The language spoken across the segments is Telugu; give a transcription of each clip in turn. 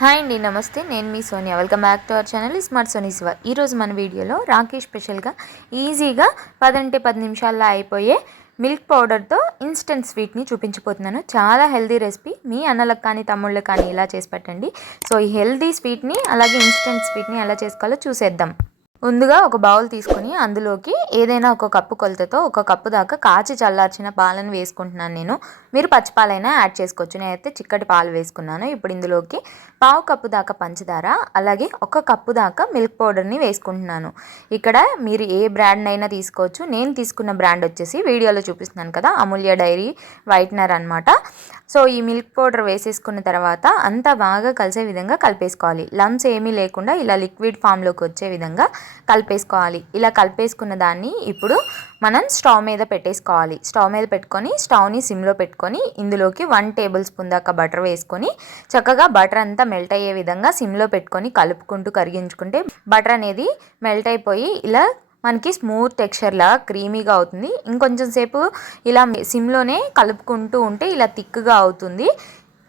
హాయ్ అండి, నమస్తే. నేను మీ Sonia. Welcome back to our channel smart Soni Shiva. ఈరోజు మన వీడియోలో రాఖీ స్పెషల్గా ఈజీగా 10 నిమిషాల్లో అయిపోయే మిల్క్ పౌడర్తో ఇన్స్టెంట్ స్వీట్ని చూపించబోతున్నాను. చాలా హెల్దీ రెసిపీ. మీ అన్నలకు కానీ తమ్ముళ్ళకి కానీ ఇలా చేసి పెట్టండి. సో ఈ హెల్దీ స్వీట్ని అలాగే ఇన్స్టెంట్ స్వీట్ని ఎలా చేసుకోవాలో చూసేద్దాం. ముందుగా ఒక బౌల్ తీసుకొని అందులోకి ఏదైనా ఒక కప్పు కొలతతో ఒక కప్పు దాకా కాచి చల్లార్చిన పాలను వేసుకుంటున్నాను నేను. మీరు పచ్చిపాలైనా యాడ్ చేసుకోవచ్చు. నేనైతే చిక్కటి పాలు వేసుకున్నాను. ఇప్పుడు ఇందులోకి పావు కప్పు దాకా పంచదార అలాగే ఒక కప్పు దాకా మిల్క్ పౌడర్ని వేసుకుంటున్నాను. ఇక్కడ మీరు ఏ బ్రాండ్ అయినా తీసుకోవచ్చు. నేను తీసుకున్న బ్రాండ్ వచ్చేసి వీడియోలో చూపిస్తున్నాను కదా, అమూల్య డైరీ వైట్నర్ అనమాట. సో ఈ మిల్క్ పౌడర్ వేసేసుకున్న తర్వాత అంతా బాగా కలిసే విధంగా కలిపేసుకోవాలి. లమ్స్ ఏమీ లేకుండా ఇలా లిక్విడ్ ఫామ్లోకి వచ్చే విధంగా కలిపేసుకోవాలి. ఇలా కలిపేసుకున్న దాన్ని ఇప్పుడు మనం స్టవ్ మీద పెట్టేసుకోవాలి. స్టవ్ మీద పెట్టుకొని స్టవ్ని సిమ్లో పెట్టుకొని ఇందులోకి 1 టేబుల్ స్పూన్ దాకా బటర్ వేసుకొని చక్కగా బటర్ అంతా మెల్ట్ అయ్యే విధంగా సిమ్లో పెట్టుకొని కలుపుకుంటూ కరిగించుకుంటే బటర్ అనేది మెల్ట్ అయిపోయి ఇలా మనకి స్మూత్ టెక్స్చర్లా క్రీమీగా అవుతుంది. ఇంకొంచెం సేపు ఇలా సిమ్లోనే కలుపుకుంటూ ఉంటే ఇలా థిక్గా అవుతుంది.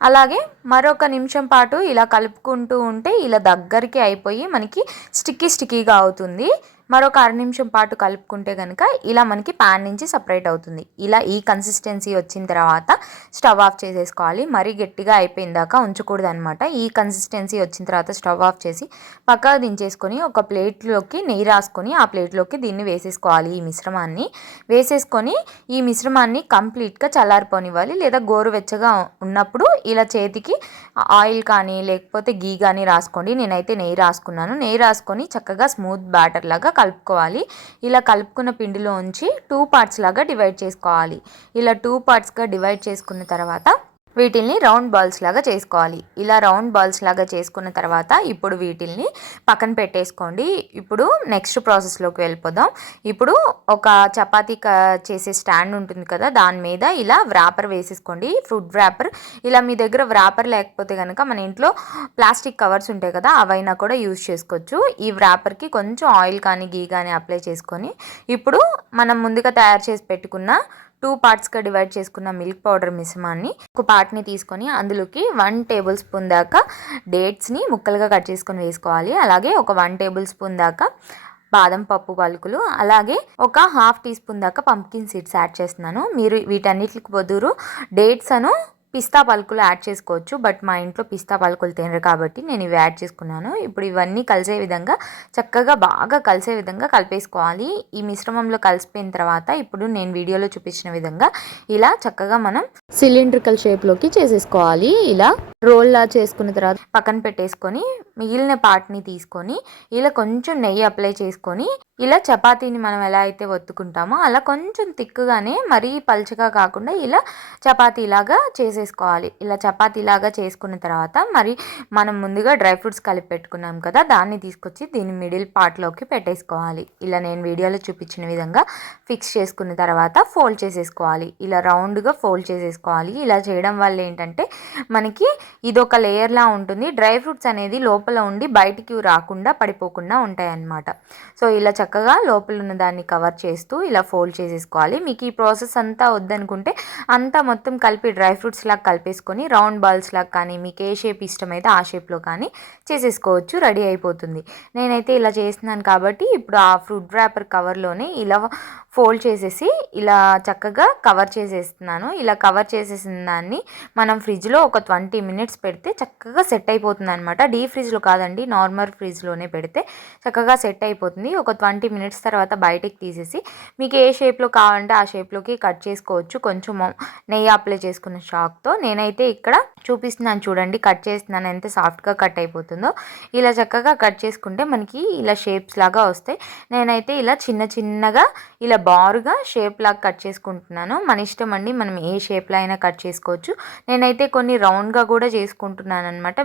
అలాగే మరొక నిమిషం పాటు ఇలా కలుపుకుంటూ ఉంటే ఇలా దగ్గరికి అయిపోయి మనకి స్టిక్కీగా అవుతుంది. మరొక అర నిమిషం పాటు కలుపుకుంటే కనుక ఇలా మనకి ప్యాన్ నుంచి సపరేట్ అవుతుంది. ఇలా ఈ కన్సిస్టెన్సీ వచ్చిన తర్వాత స్టవ్ ఆఫ్ చేసేసుకోవాలి. మరీ గట్టిగా అయిపోయిందాకా ఉంచకూడదు అనమాట. ఈ కన్సిస్టెన్సీ వచ్చిన తర్వాత స్టవ్ ఆఫ్ చేసి పక్కకు దించేసుకొని ఒక ప్లేట్లోకి నెయ్యి రాసుకొని ఆ ప్లేట్లోకి దీన్ని వేసేసుకోవాలి. ఈ మిశ్రమాన్ని వేసేసుకొని ఈ మిశ్రమాన్ని కంప్లీట్గా చల్లారిపోనివ్వాలి. లేదా గోరువెచ్చగా ఉన్నప్పుడు ఇలా చేతికి ఆయిల్ కానీ లేకపోతే గీ కానీ రాసుకోండి. నేనైతే నెయ్యి రాసుకున్నాను. నెయ్యి రాసుకొని చక్కగా స్మూత్ బ్యాటర్ లాగా కలుపుకోవాలి. ఇలా కలుపుకున్న పిండిలో ఉంచి 2 పార్ట్స్ లాగా డివైడ్ చేసుకోవాలి. ఇలా 2 పార్ట్స్గా డివైడ్ చేసుకున్న తర్వాత వీటిల్ని రౌండ్ బాల్స్ లాగా చేసుకోవాలి. ఇలా రౌండ్ బాల్స్ లాగా చేసుకున్న తర్వాత ఇప్పుడు వీటిల్ని పక్కన పెట్టేసుకోండి. ఇప్పుడు నెక్స్ట్ ప్రాసెస్లోకి వెళ్ళిపోదాం. ఇప్పుడు ఒక చపాతీ చేసే స్టాండ్ ఉంటుంది కదా, దాని మీద ఇలా వ్రాపర్ వేసేసుకోండి. Food wrapper. ఇలా మీ దగ్గర వ్రాపర్ లేకపోతే కనుక మన ఇంట్లో ప్లాస్టిక్ కవర్స్ ఉంటాయి కదా, అవైనా కూడా యూజ్ చేసుకోవచ్చు. ఈ వ్రాపర్కి కొంచెం ఆయిల్ కానీ గీ కానీ అప్లై చేసుకొని ఇప్పుడు మనం ముందుగా తయారు చేసి పెట్టుకున్న 2 పార్ట్స్గా డివైడ్ చేసుకున్న మిల్క్ పౌడర్ మిశ్రమాన్ని ఒక పార్ట్ని తీసుకొని అందులోకి 1 టేబుల్ స్పూన్ దాకా డేట్స్ని ముక్కలుగా కట్ చేసుకొని వేసుకోవాలి. అలాగే ఒక 1 టేబుల్ స్పూన్ దాకా బాదం పప్పు పలుకులు, అలాగే ఒక 1/2 టీ స్పూన్ దాకా పంప్కిన్ సీడ్స్ యాడ్ చేస్తున్నాను. మీరు వీటన్నిటికి బదులు డేట్స్ పిస్తా పలుకులు యాడ్ చేసుకోవచ్చు. బట్ మా ఇంట్లో పిస్తా పలుకులు తినరు కాబట్టి నేను ఇవి యాడ్ చేసుకున్నాను. ఇప్పుడు ఇవన్నీ కలిసే విధంగా చక్కగా బాగా కలిసే విధంగా కలిపేసుకోవాలి. ఈ మిశ్రమంలో కలిసిపోయిన తర్వాత ఇప్పుడు నేను వీడియోలో చూపించిన విధంగా ఇలా చక్కగా మనం సిలిండ్రికల్ షేప్లోకి చేసేసుకోవాలి. ఇలా రోల్లా చేసుకున్న తర్వాత పక్కన పెట్టేసుకొని మిగిలిన పార్ట్ని తీసుకొని ఇలా కొంచెం నెయ్యి అప్లై చేసుకొని ఇలా చపాతీని మనం ఎలా అయితే ఒత్తుకుంటామో అలా కొంచెం తిక్కుగానే మరీ పల్చగా కాకుండా ఇలా చపాతీలాగా చేసేసుకోవాలి. ఇలా చపాతీలాగా చేసుకున్న తర్వాత మరి మనం ముందుగా డ్రై ఫ్రూట్స్ కలిపి పెట్టుకున్నాం కదా, దాన్ని తీసుకొచ్చి దీని మిడిల్ పార్ట్లోకి పెట్టేసుకోవాలి. ఇలా నేను వీడియోలో చూపించిన విధంగా ఫిక్స్ చేసుకున్న తర్వాత ఫోల్డ్ చేసేసుకోవాలి. ఇలా రౌండ్గా ఫోల్డ్ చేసేసుకోవాలి. ఇలా చేయడం వల్ల ఏంటంటే మనకి ఇదొక లేయర్లా ఉంటుంది. డ్రై ఫ్రూట్స్ అనేది లోపల ఉండి బయటికి రాకుండా పడిపోకుండా ఉంటాయి అన్నమాట. సో ఇలా చక్కగా లోపల ఉన్న దాన్ని కవర్ చేస్తూ ఇలా ఫోల్డ్ చేసేసుకోవాలి. మీకు ఈ ప్రాసెస్ అంతా వద్దనుకుంటే అంతా మొత్తం కలిపి డ్రై ఫ్రూట్స్ లాగా కలిపేసుకొని రౌండ్ బాల్స్ లాగా కానీ మీకు ఏ షేప్ ఇష్టమైతే ఆ షేప్లో కానీ చేసేసుకోవచ్చు. రెడీ అయిపోతుంది. నేనైతే ఇలా చేస్తున్నాను కాబట్టి ఇప్పుడు ఆ ఫ్రూట్ ర్యాపర్ కవర్లోనే ఇలా ఫోల్డ్ చేసేసి ఇలా చక్కగా కవర్ చేసేస్తున్నాను. ఇలా కవర్ చేసేసిన దాన్ని మనం ఫ్రిడ్జ్లో ఒక 20 మినిట్స్ పెడితే చక్కగా సెట్ అయిపోతుంది అనమాట. డీప్ ఫ్రిడ్జ్లో కాదండి, నార్మల్ ఫ్రిడ్జ్లోనే పెడితే చక్కగా సెట్ అయిపోతుంది. ఒక 20 మినిట్స్ తర్వాత బయటికి తీసేసి మీకు ఏ షేప్లో కావాలంటే ఆ షేప్లోకి కట్ చేసుకోవచ్చు. కొంచెం నెయ్యి అప్లై చేసుకున్న చాక్తో. నేనైతే ఇక్కడ చూపిస్తున్నాను చూడండి, కట్ చేస్తున్నాను ఎంత సాఫ్ట్గా కట్ అయిపోతుందో. ఇలా చక్కగా కట్ చేసుకుంటే మనకి ఇలా షేప్స్ లాగా వస్తాయి. నేనైతే ఇలా చిన్నగా ఇలా బారుగా షేప్ లాగా కట్ చేసుకుంటున్నాను. మన ఇష్టం అండి, మనం ఏ షేప్లో అయినా కట్ చేసుకోవచ్చు. నేనైతే కొన్ని రౌండ్గా కూడా చేసుకుంటున్నాను అనమాట.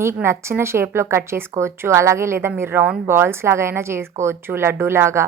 మీకు నచ్చిన షేప్లో కట్ చేసుకోవచ్చు. అలాగే లేదా మీరు రౌండ్ బాల్స్ లాగా అయినా చేసుకోవచ్చు, లడ్డు లాగా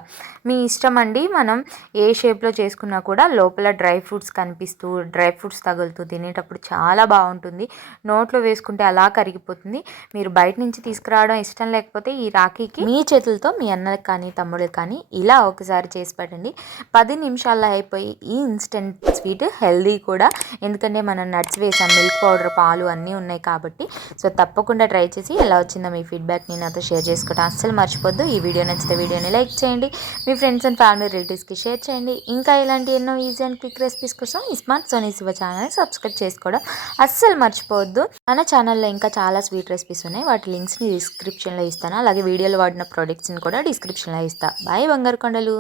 మీ ఇష్టం అండి. మనం ఏ షేప్లో చేసుకున్నా కూడా లోపల డ్రై ఫ్రూట్స్ కనిపిస్తూ డ్రై ఫ్రూట్స్ తగులుతూ తినేటప్పుడు చాలా బాగుంటుంది. నోట్లో వేసుకుంటే అలా కరిగిపోతుంది. మీరు బయట నుంచి తీసుకురావడం ఇష్టం లేకపోతే ఈ రాఖీకి మీ చేతులతో మీ అన్నలకు కానీ తమ్ముళ్ళకి కానీ ఇలా ఒకసారి చేసి పెట్టండి. 10 నిమిషాల్లో అయిపోయి ఈ ఇన్స్టెంట్ స్వీట్ హెల్దీ కూడా, ఎందుకంటే మనం నట్స్ వేసాం, మిల్క్ పౌడర్, పాలు అన్నీ ఉన్నాయి కాబట్టి. సో తప్పకుండా ట్రై చేసి ఎలా వచ్చిందో మీ ఫీడ్బ్యాక్ని నాతో షేర్ చేసుకోవడం అస్సలు మర్చిపోద్దు. ఈ వీడియో నచ్చితే వీడియోని లైక్ చేయండి, మీ ఫ్రెండ్స్ అండ్ ఫ్యామిలీ రిలేటివ్స్కి షేర్ చేయండి. ఇంకా ఇలాంటి ఎన్నో ఈజీ అండ్ క్విక్ రెసిపీస్ కోసం ఈ స్మార్ట్ సోనీ శివ ఛానల్ని సబ్స్క్రైబ్ చేసుకోవడం అస్సలు మర్చిపోవద్దు. మన ఛానల్లో ఇంకా చాలా స్వీట్ రెసిపీస్ ఉన్నాయి, వాటి లింక్స్ని డిస్క్రిప్షన్లో ఇస్తాను. అలాగే వీడియోలో వాడిన ప్రొడక్ట్స్ని కూడా డిస్క్రిప్షన్లో ఇస్తాను. బాయ్ బంగారు కొండలు.